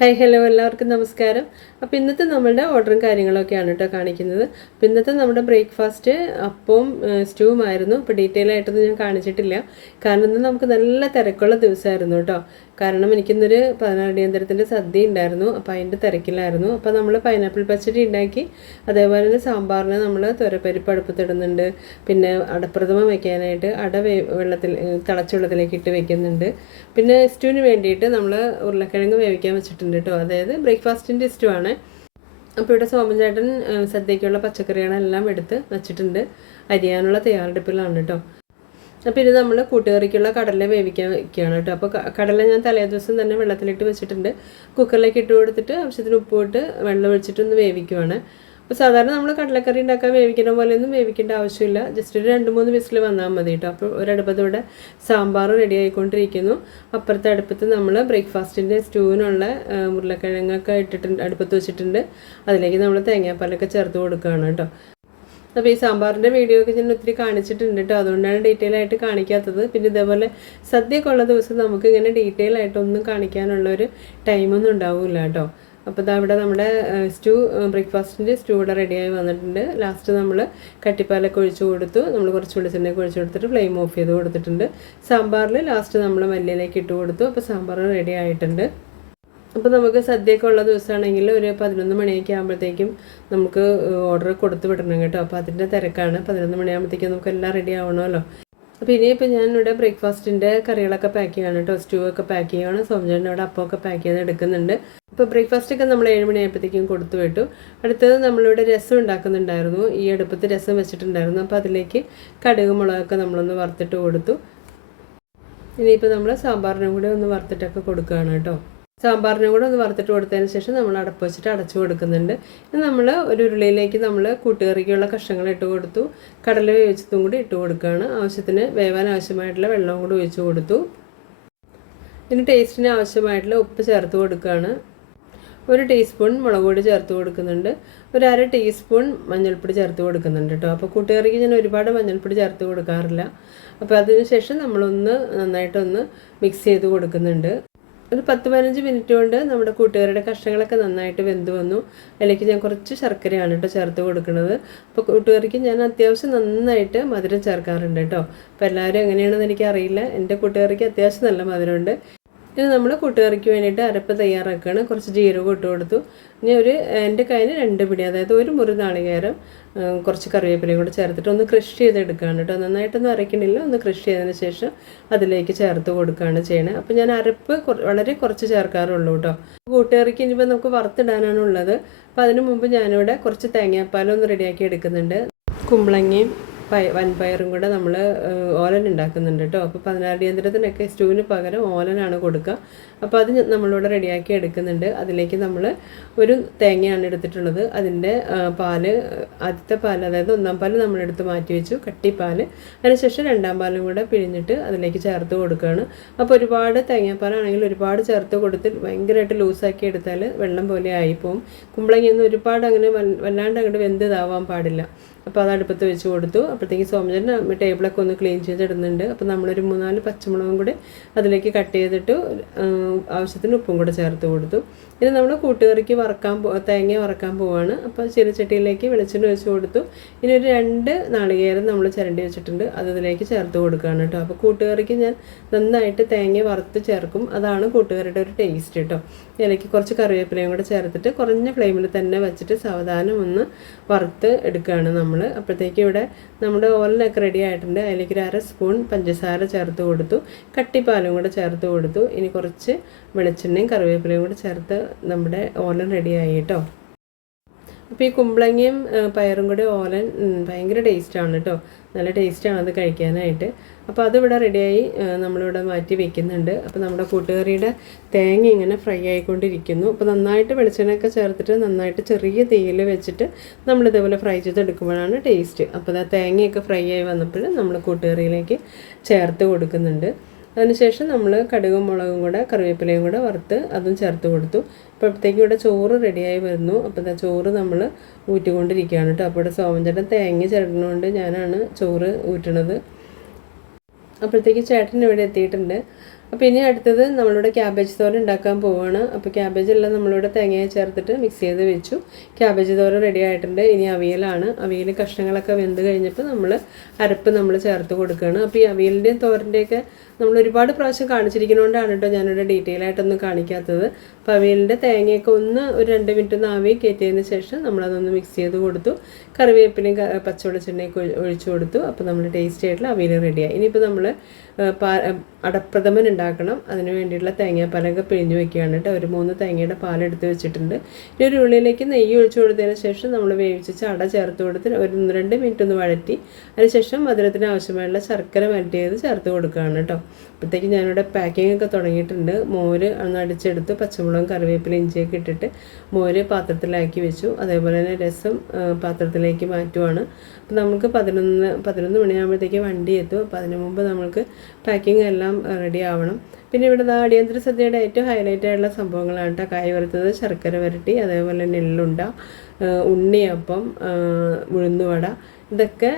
Hi hello എല്ലാവർക്കും നമസ്കാരം. അപ്പോൾ ഇന്നത്തെ നമ്മളുടെ ഓർഡറും കാര്യങ്ങളൊക്കെയാണ് കേട്ടോ കാണിക്കുന്നത്. അപ്പോൾ ഇന്നത്തെ നമ്മുടെ ബ്രേക്ക്ഫാസ്റ്റ് അപ്പവും സ്റ്റൂവും ആയിരുന്നു അപ്പോൾ ഡീറ്റെയിൽ ആയിട്ടൊന്നും ഞാൻ കാണിച്ചിട്ടില്ല. കാരണം ഇന്ന് നമുക്ക് നല്ല തിരക്കുള്ള ദിവസമായിരുന്നു കേട്ടോ കാരണം എനിക്കിന്നൊരു പതിനാടിയന്തരത്തിന്റെ സദ്യ ഉണ്ടായിരുന്നു അപ്പോൾ അതിന്റെ തിരക്കിലായിരുന്നു. അപ്പോൾ നമ്മൾ പൈനാപ്പിൾ പച്ചടി ഉണ്ടാക്കി അതേപോലെ തന്നെ സാമ്പാറിന് നമ്മൾ തുരപ്പരിപ്പ് അടുപ്പത്തിടുന്നുണ്ട്. പിന്നെ അടപ്രഥമ വയ്ക്കാനായിട്ട് അട വെള്ളത്തിൽ തിളച്ച വെള്ളത്തിലേക്ക് ഇട്ട് വെക്കുന്നുണ്ട്. പിന്നെ സ്റ്റൂവിന് വേണ്ടിയിട്ട് നമ്മൾ ഉരുളക്കിഴങ്ങ് വേവിക്കാൻ വെച്ചിട്ടുണ്ട് കേട്ടോ. അതായത് ബ്രേക്ക്ഫാസ്റ്റിന്റെ സ്റ്റൂ ആണ് അപ്പോൾ ഇവിടെ സോമൻചേട്ടൻ സദ്യക്കുള്ള പച്ചക്കറികളെല്ലാം എടുത്ത് വെച്ചിട്ടുണ്ട്. അരിയാനുള്ള തയ്യാറെടുപ്പിലാണ് കേട്ടോ. ഇത് നമ്മൾ കൂട്ടുകറിക്കുള്ള കടല വേവിക്കാൻ വെക്കുകയാണ് കേട്ടോ. അപ്പോൾ കടല ഞാൻ തലേ ദിവസം തന്നെ വെള്ളത്തിലിട്ട് വെച്ചിട്ടുണ്ട്. കുക്കറിലേക്ക് ഇട്ട് കൊടുത്തിട്ട് ആവശ്യത്തിന് ഉപ്പ് ഇട്ട് വെള്ളം ഒഴിച്ചിട്ടൊന്ന് വേവിക്കുവാണ്. അപ്പോൾ സാധാരണ നമ്മൾ കടലക്കറി ഉണ്ടാക്കാൻ വേവിക്കുന്ന പോലെയൊന്നും വേവിക്കേണ്ട ആവശ്യമില്ല. ജസ്റ്റ് ഒരു രണ്ട് മൂന്ന് വിസിൽ വന്നാൽ മതി കേട്ടോ. അപ്പോൾ ഒരടുപ്പത്തോടെ സാമ്പാർ റെഡി ആയിക്കൊണ്ടിരിക്കുന്നു. അപ്പുറത്തെ അടുപ്പത്ത് നമ്മൾ ബ്രേക്ക്ഫാസ്റ്റിന്റെ സ്റ്റൂവിനുള്ള ഉരുളക്കിഴങ്ങൊക്കെ ഇട്ടിട്ടുണ്ട് അടുപ്പത്ത് വെച്ചിട്ടുണ്ട്. അതിലേക്ക് നമ്മൾ തേങ്ങാപ്പാലൊക്കെ ചേർത്ത് കൊടുക്കുകയാണ് കേട്ടോ. അപ്പോൾ ഈ സാമ്പാറിന്റെ വീഡിയോ ഒക്കെ ഞാൻ ഒത്തിരി കാണിച്ചിട്ടുണ്ട് കേട്ടോ അതുകൊണ്ടാണ് ഡീറ്റെയിൽ ആയിട്ട് കാണിക്കാത്തത്. പിന്നെ ഇതേപോലെ സദ്യയൊക്കെ ഉള്ള ദിവസം നമുക്ക് ഇങ്ങനെ ഡീറ്റെയിൽ ആയിട്ടൊന്നും കാണിക്കാനുള്ള ഒരു ടൈമൊന്നും ഉണ്ടാവില്ല കേട്ടോ അപ്പോൾ ഇതാ ഇവിടെ നമ്മുടെ സ്റ്റൂ ബ്രേക്ക്ഫാസ്റ്റിന്റെ സ്റ്റൂ ഇവിടെ റെഡിയായി വന്നിട്ടുണ്ട്. ലാസ്റ്റ് നമ്മൾ കട്ടിപ്പാലൊക്കെ ഒഴിച്ചു കൊടുത്തു. നമ്മൾ കുറച്ച് വെളിച്ചെണ്ണയൊക്കെ ഒഴിച്ചു കൊടുത്തിട്ട് ഫ്ലെയിം ഓഫ് ചെയ്ത് കൊടുത്തിട്ടുണ്ട്. സാമ്പാറിൽ ലാസ്റ്റ് നമ്മൾ മല്ലിയിലേക്ക് ഇട്ട് കൊടുത്തു. അപ്പോൾ സാമ്പാർ റെഡി ആയിട്ടുണ്ട്. അപ്പോൾ നമുക്ക് സദ്യയൊക്കെ ഉള്ള ദിവസമാണെങ്കിൽ ഒരു പതിനൊന്ന് മണിയൊക്കെ ആകുമ്പോഴത്തേക്കും നമുക്ക് ഓർഡർ കൊടുത്ത് വിടണം കേട്ടോ. അപ്പോൾ അതിന്റെ തിരക്കാണ്. പതിനൊന്ന് മണിയാകുമ്പോഴത്തേക്കും നമുക്ക് എല്ലാം റെഡി ആവണമല്ലോ. അപ്പോൾ ഇനിയിപ്പോൾ ഞാൻ ഇവിടെ ബ്രേക്ക്ഫാസ്റ്റിന്റെ കറികളൊക്കെ പാക്ക് ചെയ്യാണ് കേട്ടോ. സ്റ്റൂ ഒക്കെ പാക്ക് ചെയ്യുകയാണ്. സോമചേട്ടൻ അവിടെ അപ്പമൊക്കെ പാക്ക് ചെയ്ത് എടുക്കുന്നുണ്ട്. അപ്പോൾ ബ്രേക്ക്ഫാസ്റ്റ് ഒക്കെ നമ്മൾ ഏഴ് മണിയായപ്പോഴത്തേക്കും കൊടുത്തു വിട്ടു. അടുത്തത് നമ്മളിവിടെ രസം ഉണ്ടാക്കുന്നുണ്ടായിരുന്നു. ഈ അടുപ്പത്ത് രസം വെച്ചിട്ടുണ്ടായിരുന്നു. അപ്പോൾ അതിലേക്ക് കടുക് മുളകൊക്കെ നമ്മളൊന്ന് വറുത്തിട്ട് കൊടുത്തു. ഇനിയിപ്പോൾ നമ്മൾ സാമ്പാറിനും കൂടി ഒന്ന് വറുത്തിട്ടൊക്കെ കൊടുക്കുകയാണ് കേട്ടോ. സാമ്പാറിനും കൂടെ ഒന്ന് വറുത്തിട്ട് കൊടുത്തതിന് ശേഷം നമ്മൾ അടപ്പ് വെച്ചിട്ട് അടച്ചു കൊടുക്കുന്നുണ്ട്. ഇനി നമ്മൾ ഒരു ഉരുളിയിലേക്ക് നമ്മൾ കൂട്ടുകറിക്കുള്ള കഷ്ണങ്ങൾ ഇട്ട് കൊടുത്തു. കടല വേവിച്ചതും കൂടി ഇട്ട് കൊടുക്കുകയാണ്. ആവശ്യത്തിന് വേവാൻ ആവശ്യമായിട്ടുള്ള വെള്ളവും കൂടി ഒഴിച്ചു കൊടുത്തു. ഇനി ടേസ്റ്റിന് ആവശ്യമായിട്ടുള്ള ഉപ്പ് ചേർത്ത് കൊടുക്കുകയാണ്. ഒരു ടീസ്പൂൺ മുളക് പൊടി ചേർത്ത് കൊടുക്കുന്നുണ്ട്. ഒരു അര ടീസ്പൂൺ മഞ്ഞൾപ്പൊടി ചേർത്ത് കൊടുക്കുന്നുണ്ട് കേട്ടോ. അപ്പോൾ കൂട്ടുകറിക്ക് ഞാൻ ഒരുപാട് മഞ്ഞൾപ്പൊടി ചേർത്ത് കൊടുക്കാറില്ല. അപ്പോൾ അതിന് ശേഷം നമ്മളൊന്ന് നന്നായിട്ടൊന്ന് മിക്സ് ചെയ്ത് കൊടുക്കുന്നുണ്ട്. ഒരു പത്ത് പതിനഞ്ച് മിനിറ്റ് കൊണ്ട് നമ്മുടെ കൂട്ടുകാരുടെ കഷ്ണങ്ങളൊക്കെ നന്നായിട്ട് വെന്ത് വന്നു. അതിലേക്ക് ഞാൻ കുറച്ച് ശർക്കരയാണ് കേട്ടോ ചേർത്ത് കൊടുക്കുന്നത്. അപ്പോൾ കൂട്ടുകാരിക്ക് ഞാൻ അത്യാവശ്യം നന്നായിട്ട് മധുരം ചേർക്കാറുണ്ട് കേട്ടോ. അപ്പോൾ എല്ലാവരും എങ്ങനെയാണെന്ന് എനിക്കറിയില്ല. എന്റെ കൂട്ടുകാരിക്ക് അത്യാവശ്യം നല്ല മധുരമുണ്ട്. ഇനി നമ്മൾ കൂട്ടുകറിക്ക് വേണ്ടിയിട്ട് അരപ്പ് തയ്യാറാക്കുകയാണ്. കുറച്ച് ജീരകം ഇട്ട് കൊടുത്തു. ഇനി ഒരു എന്റെ കയ്യിൽ രണ്ട് പിടി അതായത് ഒരു മുറി നാളികേരം കുറച്ച് കറിവേപ്പിലയും കൂടെ ചേർത്തിട്ട് ഒന്ന് ക്രഷ് ചെയ്തെടുക്കുകയാണ് കേട്ടോ. നന്നായിട്ടൊന്നും അരയ്ക്കണില്ല. ഒന്ന് ക്രഷ് ചെയ്തതിന് ശേഷം അതിലേക്ക് ചേർത്ത് കൊടുക്കുകയാണ് ചെയ്യണത് അപ്പോൾ ഞാൻ അരപ്പ് വളരെ കുറച്ച് ചേർക്കാറുള്ളൂ കേട്ടോ. കൂട്ടുകറിക്ക് ഇനിയിപ്പോൾ നമുക്ക് വറുത്തിടാനാണ് ഉള്ളത് അപ്പോൾ അതിന് മുമ്പ് ഞാനിവിടെ കുറച്ച് തേങ്ങാപ്പാലും ഒന്ന് റെഡിയാക്കി എടുക്കുന്നുണ്ട്. കുമ്പളങ്ങയും വൻപയറും കൂടെ നമ്മൾ ഓലൻ ഉണ്ടാക്കുന്നുണ്ട് കേട്ടോ അപ്പോൾ പതിനാടിയന്ത്രത്തിനൊക്കെ സ്റ്റൂവിന് പകരം ഓലനാണ് കൊടുക്കുക അപ്പോൾ അത് നമ്മളിവിടെ റെഡിയാക്കി എടുക്കുന്നുണ്ട്. അതിലേക്ക് നമ്മൾ ഒരു തേങ്ങയാണ് എടുത്തിട്ടുള്ളത്. അതിന്റെ പാൽ ആദ്യത്തെ പാൽ അതായത് ഒന്നാം പാൽ നമ്മളെടുത്ത് മാറ്റി വെച്ചു. കട്ടിപ്പാൽ അതിനുശേഷം രണ്ടാം പാലും കൂടെ പിഴിഞ്ഞിട്ട് അതിലേക്ക് ചേർത്ത് കൊടുക്കുകയാണ് അപ്പോൾ ഒരുപാട് തേങ്ങാപ്പാലാണെങ്കിൽ ഒരുപാട് ചേർത്ത് കൊടുത്ത് ഭയങ്കരമായിട്ട് ലൂസാക്കി എടുത്താൽ വെള്ളം പോലെ ആയിപ്പോവും. കുമ്പളങ്ങയൊന്നും ഒരുപാട് അങ്ങനെ വല്ലാണ്ട് അങ്ങോട്ട് വെന്ത് ഇതാവാൻ പാടില്ല. അപ്പോൾ അത് അടുപ്പത്ത് വെച്ച് കൊടുത്തു. അപ്പോഴത്തേക്ക് സോമചേട്ടൻ ടേബിളൊക്കെ ഒന്ന് ക്ലീൻ ചെയ്തിടുന്നുണ്ട് അപ്പോൾ നമ്മളൊരു മൂന്നാൽ പച്ചമുളകും കൂടി അതിലേക്ക് കട്ട് ചെയ്തിട്ട് ആവശ്യത്തിന് ഉപ്പും കൂടെ ചേർത്ത് കൊടുത്തു. ഇനി നമ്മൾ കൂട്ടുകറിക്ക് വറക്കാൻ പോ തേങ്ങ വറക്കാൻ പോവാണ്. അപ്പോൾ ചീനച്ചട്ടിയിലേക്ക് വെളിച്ചെണ്ണ ഒഴിച്ച് കൊടുത്തു. ഇനി ഒരു രണ്ട് നാളികേരം നമ്മൾ ചിരണ്ടി വെച്ചിട്ടുണ്ട്. അത് ഇതിലേക്ക് ചേർത്ത് കൊടുക്കുകയാണ് കേട്ടോ. അപ്പോൾ കൂട്ടുകറിക്ക് ഞാൻ നന്നായിട്ട് തേങ്ങ വറുത്ത് ചേർക്കും. അതാണ് കൂട്ടുകറിയുടെ ഒരു ടേസ്റ്റ് കേട്ടോ. ഇതിലേക്ക് കുറച്ച് കറിവേപ്പിലയും കൂടെ ചേർത്തിട്ട് കുറഞ്ഞ ഫ്ലെയിമിൽ തന്നെ വെച്ചിട്ട് സാവധാനം ഒന്ന് വറുത്ത് എടുക്കുകയാണ് നമ്മൾ അപ്പോഴത്തേക്ക് ഇവിടെ നമ്മുടെ ഓലനൊക്കെ റെഡി ആയിട്ടുണ്ട്. അതിലേക്ക് ഒരു അര സ്പൂൺ പഞ്ചസാര ചേർത്ത് കൊടുത്തു. കട്ടിപ്പാലും കൂടെ ചേർത്ത് കൊടുത്തു. ഇനി കുറച്ച് വെളിച്ചെണ്ണയും കറിവേപ്പിലയും കൂടി ചേർത്ത് നമ്മുടെ ഓലൻ റെഡിയായി കേട്ടോ. അപ്പോൾ ഈ കുമ്പളങ്ങയും പയറും കൂടി ഓലൻ ഭയങ്കര ടേസ്റ്റാണ് കേട്ടോ. നല്ല ടേസ്റ്റാണ് അത് കഴിക്കാനായിട്ട്. അപ്പോൾ അതിവിടെ റെഡിയായി നമ്മളിവിടെ മാറ്റി വെക്കുന്നുണ്ട്. അപ്പോൾ നമ്മുടെ കൂട്ടുകറിയുടെ തേങ്ങ ഇങ്ങനെ ഫ്രൈ ആയിക്കൊണ്ടിരിക്കുന്നു. അപ്പോൾ നന്നായിട്ട് വെളിച്ചെണ്ണയൊക്കെ ചേർത്തിട്ട് നന്നായിട്ട് ചെറിയ തീയിൽ വെച്ചിട്ട് നമ്മൾ ഇതേപോലെ ഫ്രൈ ചെയ്തെടുക്കുമ്പോഴാണ് ടേസ്റ്റ്. അപ്പോൾ ആ തേങ്ങയൊക്കെ ഫ്രൈ ആയി വന്നപ്പോൾ നമ്മൾ കൂട്ടുകറിയിലേക്ക് ചേർത്ത് കൊടുക്കുന്നുണ്ട്. അതിനുശേഷം നമ്മൾ കടുകും മുളകും കൂടെ കറിവേപ്പിലയും കൂടെ വറുത്ത് അതും ചേർത്ത് കൊടുത്തു. അപ്പോഴത്തേക്കും ഇവിടെ ചോറ് റെഡിയായി വരുന്നു. അപ്പോൾ ഇതാ ചോറ് നമ്മൾ ഊറ്റിക്കൊണ്ടിരിക്കുകയാണ് കേട്ടോ. അപ്പോൾ ഇവിടെ സോമഞ്ചേട്ടൻ തേങ്ങ ചേട്ടനുകൊണ്ട് ഞാനാണ് ചോറ് ഊറ്റണത്. അപ്പോഴത്തേക്ക് ചേട്ടൻ ഇവിടെ എത്തിയിട്ടുണ്ട്. അപ്പോൾ ഇനി അടുത്തത് നമ്മളിവിടെ ക്യാബേജ് തോരൻ ഉണ്ടാക്കാൻ പോവുകയാണ് അപ്പോൾ ക്യാബേജ് എല്ലാം നമ്മളിവിടെ തേങ്ങയെ ചേർത്തിട്ട് മിക്സ് ചെയ്ത് വെച്ചു. ക്യാബേജ് തോരൻ റെഡി ആയിട്ടുണ്ട്. ഇനി അവിയലാണ്. അവിയൽ കഷ്ണങ്ങളൊക്കെ വെന്ത് കഴിഞ്ഞപ്പോൾ നമ്മൾ അരപ്പ് നമ്മൾ ചേർത്ത് കൊടുക്കുകയാണ്. അപ്പോൾ ഈ അവിയലിന്റെയും തോരന്റെയൊക്കെ നമ്മൾ ഒരുപാട് പ്രാവശ്യം കാണിച്ചിരിക്കുന്നതുകൊണ്ടാണ് കേട്ടോ ഞാനിവിടെ ഡീറ്റെയിൽ ആയിട്ടൊന്നും കാണിക്കാത്തത്. അപ്പോൾ അവിയലിന്റെ തേങ്ങയൊക്കെ ഒന്ന് ഒരു രണ്ട് മിനിറ്റ് ഒന്ന് ആവി കയറ്റിയതിന് ശേഷം നമ്മളതൊന്ന് മിക്സ് ചെയ്ത് കൊടുത്തു. കറിവേപ്പിലയും പച്ചവെളിച്ചെണ്ണയൊക്കെ ഒഴി- ഒഴിച്ചു കൊടുത്തു. അപ്പോൾ നമ്മൾ ടേസ്റ്റ് ആയിട്ടുള്ള അവിയൽ റെഡിയായി ഇനിയിപ്പോൾ നമ്മൾ അടപ്രഥമൻ ഉണ്ടാക്കണം. അതിന് വേണ്ടിയിട്ടുള്ള തേങ്ങാപ്പാലൊക്കെ പിഴിഞ്ഞ് വെക്കുകയാണ് കേട്ടോ. ഒരു മൂന്ന് തേങ്ങയുടെ പാലെടുത്ത് വെച്ചിട്ടുണ്ട്. ഇനി ഒരു ഉള്ളിലേക്ക് നെയ്യ് ഒഴിച്ചു കൊടുത്തതിന് ശേഷം നമ്മൾ വേവിച്ച് അട ചേർത്ത് കൊടുത്ത് ഒരു രണ്ട് മിനിറ്റ് ഒന്ന് വഴറ്റി. അതിനുശേഷം മധുരത്തിന് ആവശ്യമായുള്ള ശർക്കര മെൽറ്റ് ചെയ്ത് ചേർത്ത് കൊടുക്കുകയാണ് കേട്ടോ. അപ്പോഴത്തേക്ക് ഞാനിവിടെ പാക്കിംഗ് ഒക്കെ തുടങ്ങിയിട്ടുണ്ട്. മോര് ഒന്ന് അടിച്ചെടുത്ത് പച്ചമുളകും കറിവേപ്പില ഇഞ്ചിയൊക്കെ ഇട്ടിട്ട് മോര് പാത്രത്തിലാക്കി വെച്ചു. അതേപോലെ തന്നെ രസം പാത്രത്തിലേക്ക് മാറ്റുവാണ്. അപ്പോൾ നമുക്ക് പതിനൊന്ന് പതിനൊന്ന് മണിയാകുമ്പോഴത്തേക്ക് വണ്ടി എത്തും. അപ്പോൾ അതിന് മുമ്പ് നമുക്ക് പാക്കിംഗ് എല്ലാം റെഡി ആവണം. പിന്നെ ഇവിടെ അടിയന്തര സദ്യയുടെ ഏറ്റവും ഹൈലൈറ്റ് ആയിട്ടുള്ള സംഭവങ്ങളാണ് കേട്ടോ കായ് വറുത്തത് ശർക്കര വരട്ടി അതേപോലെ നെല്ലുണ്ട ഉണ്ണിയപ്പം ഉഴുന്നുവട. ഇതൊക്കെ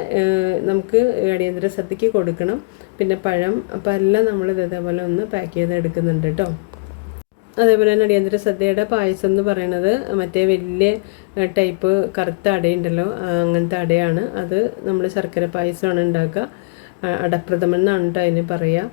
നമുക്ക് അടിയന്തര സദ്യക്ക് കൊടുക്കണം. പിന്നെ പഴം അപ്പോൾ എല്ലാം നമ്മൾ ഇതേപോലെ ഒന്ന് പാക്ക് ചെയ്ത് എടുക്കുന്നുണ്ട് കേട്ടോ അതേപോലെ തന്നെ അടിയന്തര സദ്യയുടെ പായസം എന്ന് പറയുന്നത് മറ്റേ വലിയ ടൈപ്പ് കറുത്ത അടയുണ്ടല്ലോ അങ്ങനത്തെ അടയാണ്. അത് നമ്മൾ ശർക്കര പായസമാണ് ഉണ്ടാക്കുക. അടപ്രഥമെന്നാണ് കേട്ടോ അതിന് പറയുക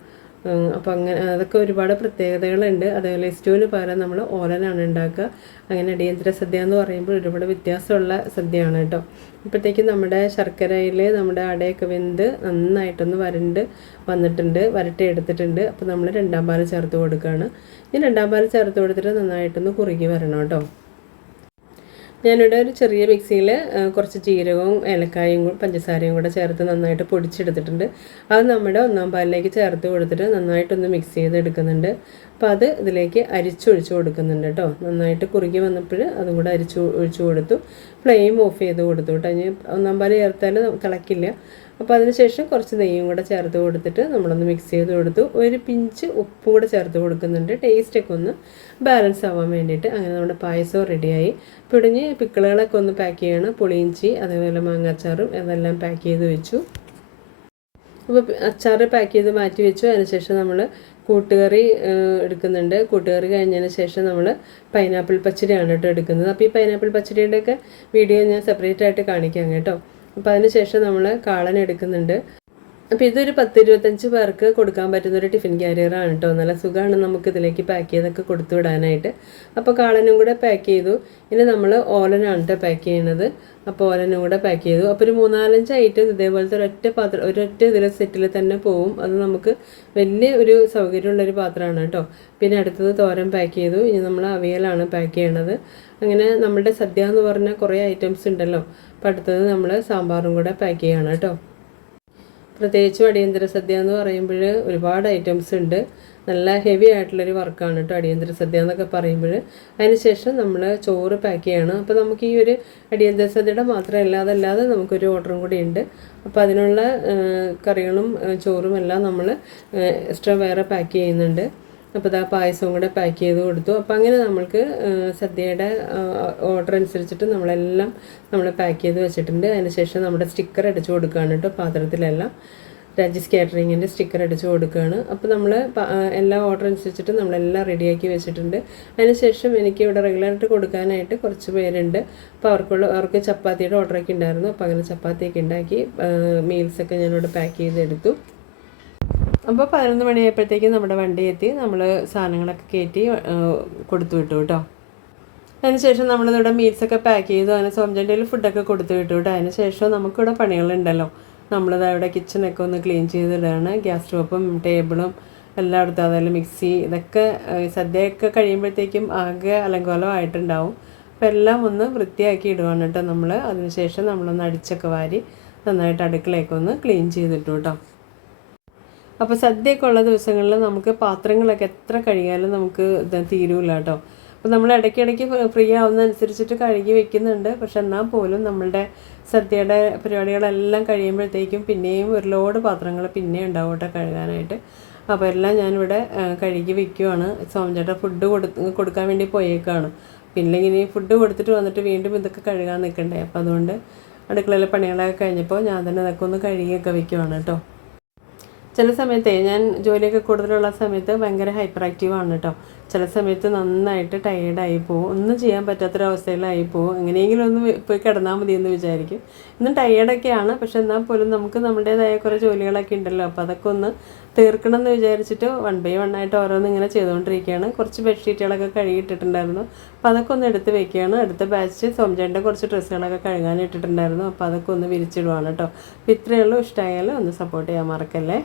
അപ്പോൾ അങ്ങനെ അതൊക്കെ ഒരുപാട് പ്രത്യേകതകളുണ്ട്. അതേപോലെ സ്റ്റൂവിന് പകരം നമ്മൾ ഓലനാണ് ഉണ്ടാക്കുക. അങ്ങനെ അടിയന്തര സദ്യ എന്ന് പറയുമ്പോൾ ഒരുപാട് വ്യത്യാസമുള്ള സദ്യയാണ് കേട്ടോ. ഇപ്പോഴത്തേക്കും നമ്മുടെ ശർക്കരയിൽ നമ്മുടെ അടയൊക്കെ വെന്ത് നന്നായിട്ടൊന്ന് വരണ്ട് വന്നിട്ടുണ്ട് വരട്ടി എടുത്തിട്ടുണ്ട്. അപ്പോൾ നമ്മൾ രണ്ടാം പാൽ ചേർത്ത് കൊടുക്കുകയാണ് ഇനി രണ്ടാം പാൽ ചേർത്ത് കൊടുത്തിട്ട് നന്നായിട്ടൊന്ന് കുറുകി വരണം കേട്ടോ. ഞാനിവിടെ ഒരു ചെറിയ മിക്സിയിൽ കുറച്ച് ജീരകവും ഏലക്കായും കൂടി പഞ്ചസാരയും കൂടെ ചേർത്ത് നന്നായിട്ട് പൊടിച്ചെടുത്തിട്ടുണ്ട്. അത് നമ്മുടെ ഒന്നാം പാലിലേക്ക് ചേർത്ത് കൊടുത്തിട്ട് നന്നായിട്ടൊന്ന് മിക്സ് ചെയ്ത് എടുക്കുന്നുണ്ട് അപ്പോൾ അത് ഇതിലേക്ക് അരിച്ചൊഴിച്ച് കൊടുക്കുന്നുണ്ട് കേട്ടോ. നന്നായിട്ട് കുറുകി വന്നപ്പോൾ അതും കൂടെ അരിച്ചു ഒഴിച്ചു കൊടുത്തു. ഫ്ലെയിം ഓഫ് ചെയ്ത് കൊടുത്തു കേട്ടോ. ഇനി ഒന്നാം പാൽ ചേർത്താൽ തിളക്കില്ല. അപ്പോൾ അതിനുശേഷം കുറച്ച് നെയ്യും കൂടെ ചേർത്ത് കൊടുത്തിട്ട് നമ്മളൊന്ന് മിക്സ് ചെയ്ത് കൊടുത്തു. ഒരു പിഞ്ച് ഉപ്പ് കൂടെ ചേർത്ത് കൊടുക്കുന്നുണ്ട്. ടേസ്റ്റൊക്കെ ഒന്ന് ബാലൻസ് ആവാൻ വേണ്ടിയിട്ട്. അങ്ങനെ നമ്മുടെ പായസവും റെഡിയായി പിടിഞ്ഞ് പിക്കിളുകളൊക്കെ ഒന്ന് പാക്ക് ചെയ്യണം. പുളിയിഞ്ചി അതേപോലെ മാങ്ങാച്ചാറും അതെല്ലാം പാക്ക് ചെയ്ത് വെച്ചു. അപ്പോൾ അച്ചാർ പാക്ക് ചെയ്ത് മാറ്റി വെച്ചു. അതിനുശേഷം നമ്മൾ കൂട്ടുകറി എടുക്കുന്നുണ്ട്. കൂട്ടുകറി കഴിഞ്ഞതിന് ശേഷം നമ്മൾ പൈനാപ്പിൾ പച്ചടിയാണ് കേട്ടോ എടുക്കുന്നത്. അപ്പോൾ ഈ പൈനാപ്പിൾ പച്ചടിയുടെയൊക്കെ വീഡിയോ ഞാൻ സെപ്പറേറ്റ് ആയിട്ട് കാണിക്കാം കേട്ടോ. അപ്പോൾ അതിന് ശേഷം നമ്മൾ കാളൻ എടുക്കുന്നുണ്ട്. അപ്പോൾ ഇതൊരു പത്ത് ഇരുപത്തഞ്ച് പേർക്ക് കൊടുക്കാൻ പറ്റുന്ന ഒരു ടിഫിൻ ക്യാരിയറാണ് കേട്ടോ നല്ല സുഖമാണ് നമുക്ക് ഇതിലേക്ക് പാക്ക് ചെയ്തൊക്കെ കൊടുത്തു വിടാനായിട്ട്. അപ്പോൾ കാളനും കൂടെ പാക്ക് ചെയ്തു. ഇനി നമ്മൾ ഓലനാണ് കേട്ടോ പാക്ക് ചെയ്യുന്നത്. അപ്പോൾ ഓലനും കൂടെ പാക്ക് ചെയ്തു. അപ്പോൾ ഒരു മൂന്നാലഞ്ച് ഐറ്റം ഇതേപോലത്തെ ഒരൊറ്റ പാത്രം ഒരൊറ്റ ഇതിൽ സെറ്റിൽ തന്നെ പോവും. അത് നമുക്ക് വലിയ ഒരു സൗകര്യമുള്ളൊരു പാത്രമാണ് കേട്ടോ പിന്നെ അടുത്തത് തോരൻ പാക്ക് ചെയ്തു. ഇനി നമ്മൾ അവിയലാണ് പാക്ക് ചെയ്യണത്. അങ്ങനെ നമ്മുടെ സദ്യ എന്ന് പറഞ്ഞാൽ കുറേ ഐറ്റംസ് ഉണ്ടല്ലോ. അപ്പോൾ അടുത്തത് നമ്മൾ സാമ്പാറും കൂടെ പാക്ക് ചെയ്യണം കേട്ടോ. പ്രത്യേകിച്ചും അടിയന്തര സദ്യ എന്ന് പറയുമ്പോൾ ഒരുപാട് ഐറ്റംസ് ഉണ്ട്. നല്ല ഹെവി ആയിട്ടുള്ളൊരു വർക്കാണ് കേട്ടോ അടിയന്തര സദ്യ എന്നൊക്കെ പറയുമ്പോൾ. അതിനുശേഷം നമ്മൾ ചോറ് പാക്ക് ചെയ്യണം. അപ്പോൾ നമുക്ക് ഈ ഒരു അടിയന്തര സദ്യയുടെ മാത്രമല്ല അതല്ലാതെ നമുക്കൊരു ഓർഡറും കൂടി ഉണ്ട്. അപ്പോൾ അതിനുള്ള കറികളും ചോറും എല്ലാം നമ്മൾ എക്സ്ട്രാ വേറെ പാക്ക് ചെയ്യുന്നുണ്ട്. അപ്പോൾ ഇതാ പായസവും കൂടെ പാക്ക് ചെയ്ത് കൊടുത്തു. അപ്പോൾ അങ്ങനെ നമ്മൾക്ക് സദ്യയുടെ ഓർഡർ അനുസരിച്ചിട്ട് നമ്മളെല്ലാം നമ്മൾ പാക്ക് ചെയ്ത് വെച്ചിട്ടുണ്ട്. അതിനുശേഷം നമ്മുടെ സ്റ്റിക്കർ അടിച്ചു കൊടുക്കുകയാണ് കേട്ടോ പാത്രത്തിലെല്ലാം. രാജീസ് കാറ്ററിങ്ങിന്റെ സ്റ്റിക്കർ അടിച്ചു കൊടുക്കുകയാണ് അപ്പോൾ നമ്മൾ എല്ലാ ഓർഡർ അനുസരിച്ചിട്ട് നമ്മളെല്ലാം റെഡിയാക്കി വെച്ചിട്ടുണ്ട്. അതിനുശേഷം എനിക്ക് ഇവിടെ റെഗുലറായിട്ട് കൊടുക്കാനായിട്ട് കുറച്ച് പേരുണ്ട്. അപ്പോൾ അവർക്കുള്ള അവർക്ക് ചപ്പാത്തിയുടെ ഓർഡറൊക്കെ ഉണ്ടായിരുന്നു. അപ്പോൾ അങ്ങനെ ചപ്പാത്തിയൊക്കെ ഉണ്ടാക്കി മീൽസൊക്കെ ഞാനിവിടെ പാക്ക് ചെയ്തെടുത്തു. അപ്പോൾ പതിനൊന്ന് മണിയായപ്പോഴത്തേക്കും നമ്മുടെ വണ്ടി എത്തി. നമ്മൾ സാധനങ്ങളൊക്കെ കയറ്റി കൊടുത്തു വിട്ടു കേട്ടോ. അതിനുശേഷം നമ്മളിവിടെ മീൽസൊക്കെ പാക്ക് ചെയ്തു. അതിന് സോംജന്റെയിൽ ഫുഡൊക്കെ കൊടുത്തു വിട്ടു കേട്ടോ. അതിനുശേഷം നമുക്കിവിടെ പണികളുണ്ടല്ലോ. നമ്മളിത് അവിടെ കിച്ചണൊക്കെ ഒന്ന് ക്ലീൻ ചെയ്തിടുകയാണ് ഗ്യാസ് സ്റ്റോപ്പും ടേബിളും എല്ലാം അതായത് മിക്സി ഇതൊക്കെ സദ്യയൊക്കെ കഴിയുമ്പോഴത്തേക്കും ആകെ അലങ്കോലമായിട്ടുണ്ടാവും അപ്പോൾ എല്ലാം ഒന്ന് വൃത്തിയാക്കി ഇടുകയാണ് കേട്ടോ നമ്മൾ അതിനുശേഷം നമ്മളൊന്ന് അടിച്ചൊക്കെ വാരി നന്നായിട്ട് അടുക്കളയൊക്കെ ഒന്ന് ക്ലീൻ ചെയ്തിട്ടു കേട്ടോ. അപ്പോൾ സദ്യയൊക്കെ ഉള്ള ദിവസങ്ങളിൽ നമുക്ക് പാത്രങ്ങളൊക്കെ എത്ര കഴുകിയാലും നമുക്ക് തീരൂല കേട്ടോ. അപ്പോൾ നമ്മൾ ഇടയ്ക്കിടയ്ക്ക് ഫ്രീ ആവുന്ന അനുസരിച്ചിട്ട് കഴുകി വെക്കുന്നുണ്ട്. പക്ഷെ എന്നാൽ പോലും നമ്മളുടെ സദ്യയുടെ പരിപാടികളെല്ലാം കഴിയുമ്പോഴത്തേക്കും പിന്നെയും ഒരു ലോഡ് പാത്രങ്ങൾ പിന്നെയും ഉണ്ടാവും കേട്ടോ കഴുകാനായിട്ട്. അപ്പോൾ എല്ലാം ഞാനിവിടെ കഴുകി വെക്കുവാണ്. സോമചേട്ട ഫുഡ് കൊടു കൊടുക്കാൻ വേണ്ടി പോയേക്കാണ്. പിന്നെ ഇനി ഫുഡ് കൊടുത്തിട്ട് വന്നിട്ട് വീണ്ടും ഇതൊക്കെ കഴുകാൻ നിൽക്കണ്ടേ? അപ്പോൾ അതുകൊണ്ട് അടുക്കളയിലെ പണികളൊക്കെ കഴിഞ്ഞപ്പോൾ ഞാൻ തന്നെ അതൊക്കെ ഒന്ന് കഴുകിയൊക്കെ വെക്കുവാണ് കേട്ടോ. ചില സമയത്ത് ഞാൻ ജോലിയൊക്കെ കൂടുതലുള്ള സമയത്ത് ഭയങ്കര ഹൈപ്പർ ആക്റ്റീവ് ആണ് കേട്ടോ ചില സമയത്ത് നന്നായിട്ട് ടയേർഡായി പോകും ഒന്നും ചെയ്യാൻ പറ്റാത്തൊരവസ്ഥയിലായി പോകും എങ്ങനെയെങ്കിലും ഒന്ന് പോയി കിടന്നാൽ മതി എന്ന് വിചാരിക്കും. ഇന്നും ടയേർഡൊക്കെയാണ് പക്ഷെ എന്നാൽ പോലും നമുക്ക് നമ്മുടേതായ കുറേ ജോലികളൊക്കെ ഉണ്ടല്ലോ. അപ്പോൾ അതൊക്കെ ഒന്ന് തീർക്കണം എന്ന് വിചാരിച്ചിട്ട് വൺ ബൈ വൺ ആയിട്ട് ഓരോന്ന് ഇങ്ങനെ ചെയ്തുകൊണ്ടിരിക്കുകയാണ്. കുറച്ച് ബെഡ്ഷീറ്റുകളൊക്കെ കഴുകിയിട്ടിട്ടുണ്ടായിരുന്നു. അപ്പോൾ അതൊക്കെ ഒന്ന് എടുത്ത് വെക്കുകയാണ്. അടുത്ത ബാച്ച് സോംജേന്റെ കുറച്ച് ഡ്രസ്സുകളൊക്കെ കഴുകാൻ ഇട്ടിട്ടുണ്ടായിരുന്നു. അപ്പോൾ അതൊക്കെ ഒന്ന് വിരിച്ചിടുവാണ് കേട്ടോ അപ്പോൾ ഇത്രയേ ഉള്ളൂ. ഇഷ്ടമായാലും ഒന്ന് സപ്പോർട്ട് ചെയ്യാൻ മറക്കല്ലേ?